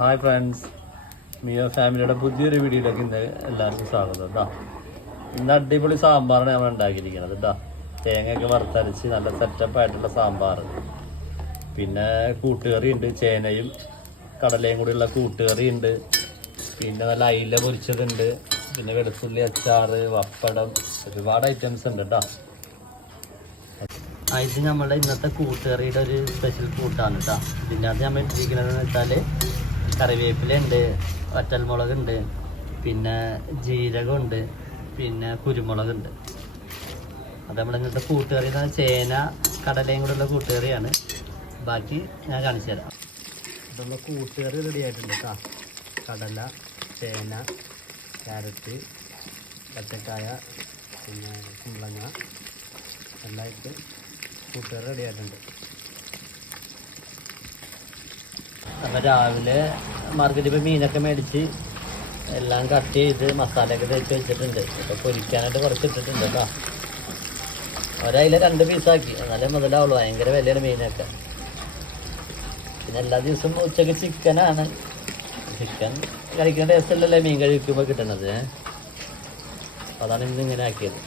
Hi friends, മിയോ ഫാമിലിയുടെ പുതിയൊരു വീഡിയോയിലേക്ക് ഇന്ന് എല്ലാവർക്കും സ്വാഗതം കേട്ടോ. ഇന്ന് അടിപൊളി സാമ്പാറാണ് നമ്മൾ ഉണ്ടാക്കിയിരിക്കുന്നത് കേട്ടോ. തേങ്ങയൊക്കെ വറുത്തരച്ച് നല്ല സെറ്റപ്പായിട്ടുള്ള സാമ്പാർ. പിന്നെ കൂട്ടുകറി ഉണ്ട്, ചേനയും കടലയും കൂടിയുള്ള കൂട്ടുകറി ഉണ്ട്. പിന്നെ നല്ല അയില പൊരിച്ചതുണ്ട്. പിന്നെ വെളുത്തുള്ളി അച്ചാർ, പപ്പടം, ഒരുപാട് ഐറ്റംസ് ഉണ്ട് കേട്ടോ. ഇത് നമ്മുടെ ഇന്നത്തെ കൂട്ടുകറിയുടെ ഒരു സ്പെഷ്യൽ കൂട്ടാണ് കേട്ടോ. ഇതിനകത്ത് നമ്മൾ ഇട്ടിരിക്കുന്നതെന്ന് വെച്ചാൽ കറിവേപ്പിലുണ്ട്, വറ്റൽമുളകുണ്ട്, പിന്നെ ജീരകമുണ്ട്, പിന്നെ കുരുമുളകുണ്ട്. അത് നമ്മുടെ ഇന്നത്തെ കൂട്ടുകറി എന്ന് പറഞ്ഞാൽ ചേന കടലയും കൂടെയുള്ള കൂട്ടുകറിയാണ്. ബാക്കി ഞാൻ കാണിച്ചു തരാം. ഇതുള്ള കൂട്ടുകറി റെഡി ആയിട്ടുണ്ട് കേട്ടോ. കടല, ചേന, ക്യാരറ്റ്, പച്ചക്കായ, പിന്നെ കുമ്പളങ്ങ എല്ലായിട്ട് കൂട്ടുകറി റെഡി ആയിട്ടുണ്ട്. അപ്പോൾ രാവിലെ മാർക്കറ്റിൽ പോയി മീനൊക്കെ മേടിച്ച് എല്ലാം കട്ട് ചെയ്ത് മസാലയൊക്കെ തേച്ച് വെച്ചിട്ടുണ്ട്. ഇപ്പോൾ പൊരിക്കാനായിട്ട് കുറച്ച് ഇട്ടിട്ടുണ്ട് കേട്ടോ. ഒരയില 2 പീസാക്കി, എന്നാലേ മുതലാവുള്ളൂ. ഭയങ്കര വിലയാണ് മീനൊക്കെ. പിന്നെ എല്ലാ ദിവസവും ഉച്ചയ്ക്ക് ചിക്കനാണ്. ചിക്കൻ കഴിക്കുന്ന ടേസ്റ്റ് അല്ലല്ലേ മീൻ കഴിക്കുമ്പോൾ കിട്ടുന്നത്. അതാണ് ഇന്നിങ്ങനെ ആക്കിയത്.